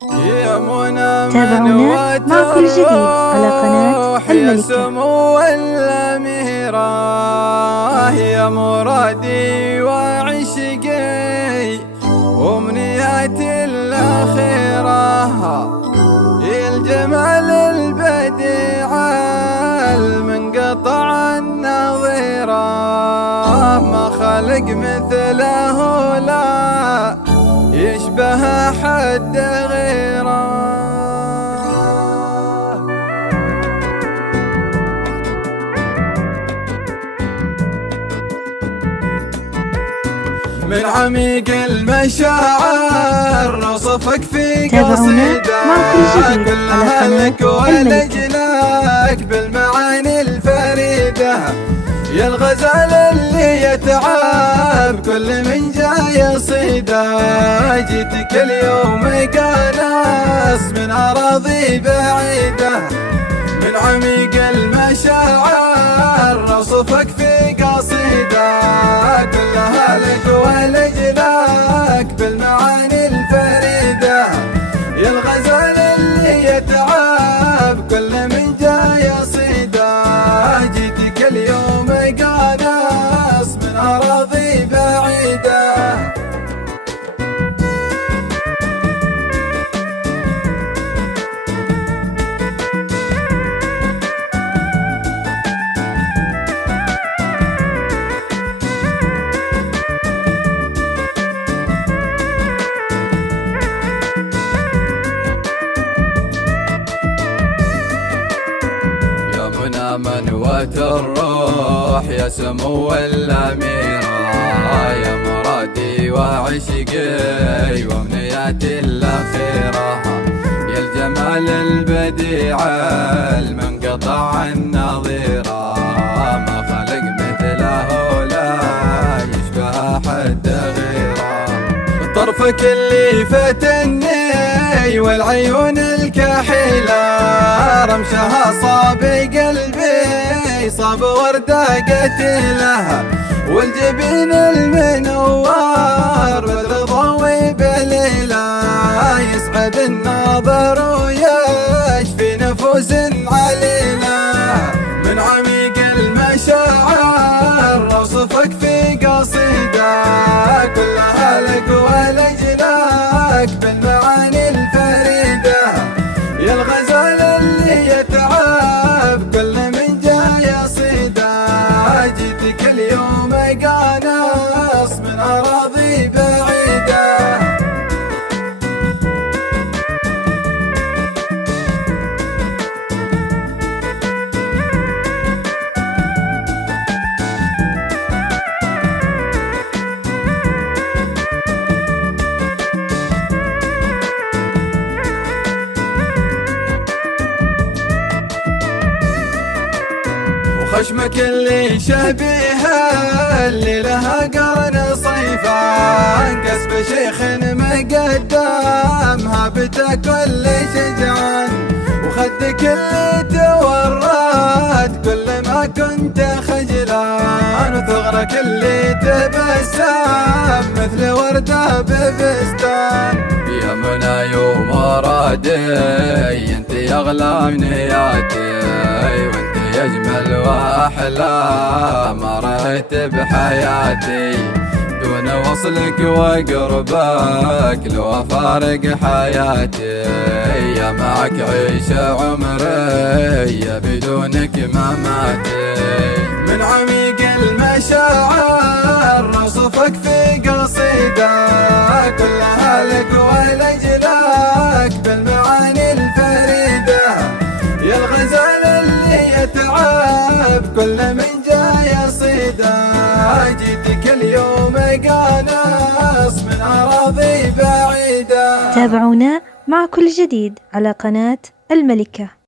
تابعونا مع كل جديد على قناة الملكة. سمو الأميرة يا مرادي وعشقي وأمنياتي الأخيرة، يا الجمال البديع المنقطع النظيرة، ما خلق مثله لا يشبه حد غيره. من عميق المشاعر نوصفك في قصيدة كلها لك ولجلك بالمعاني الفريدة، يا الغزال اللي يتعب كل من جاي يصيده، جيتك اليوم قانص من أراضي بعيدة. من عميق المشاعر نوصفك في قصيدة كلها لك ولجلك بالمعاني الفريدة، يا الغزال اللي يتعب كل من جاي يصيده، جيتك اليوم قانص من أراضي بعيدة. منوة الروح يا سمو الأميرة، يا مرادي وعشقي وأمنياتي الأخيرة، يا الجمال البديع المنقطع النظيرة، ما خلق مثله لا يشبه حد غيره. طرفك اللي فتني والعيون الكحيلة، رمشها صاب قلبي صاب وردة قتيلة، والجبين المنوار بالرضوي بليلة، يسعد الناظر ويشفي نفوس عليلة. من عميق المشاعر نوصفك في قصيدة كلها لك ولجلك بالمعاني الفريدة، يا الغزال اللي يتعب كل من جاي يصيده، جيتك اليوم قانص من أراضي بعيدة. خشمك اللي شبيهه اللي لها قرن صيفان، كسب شيخ مقدم هابته كل شجعان، وخدك اللي تورط كل ما كنت خجلان، وثغرك اللي تبسم مثل وردة ببستان، يا منى يوم مرادي انت اغلى امنياتي، وانت يجمل واحلى ما رأيت بحياتي، دون وصلك وقربك لو افارق حياتي، يا معك عيش عمري يا بدونك مماتي. من عميق المشاعر نوصفك في قصيدة كلها لك ولجلك بالمعاني الفريدة، يا الغزال اللي يتعب كل من جاي يصيده، جيتك اليوم قانص من أراضي بعيدة. تابعونا مع كل جديد على قناة الملكة.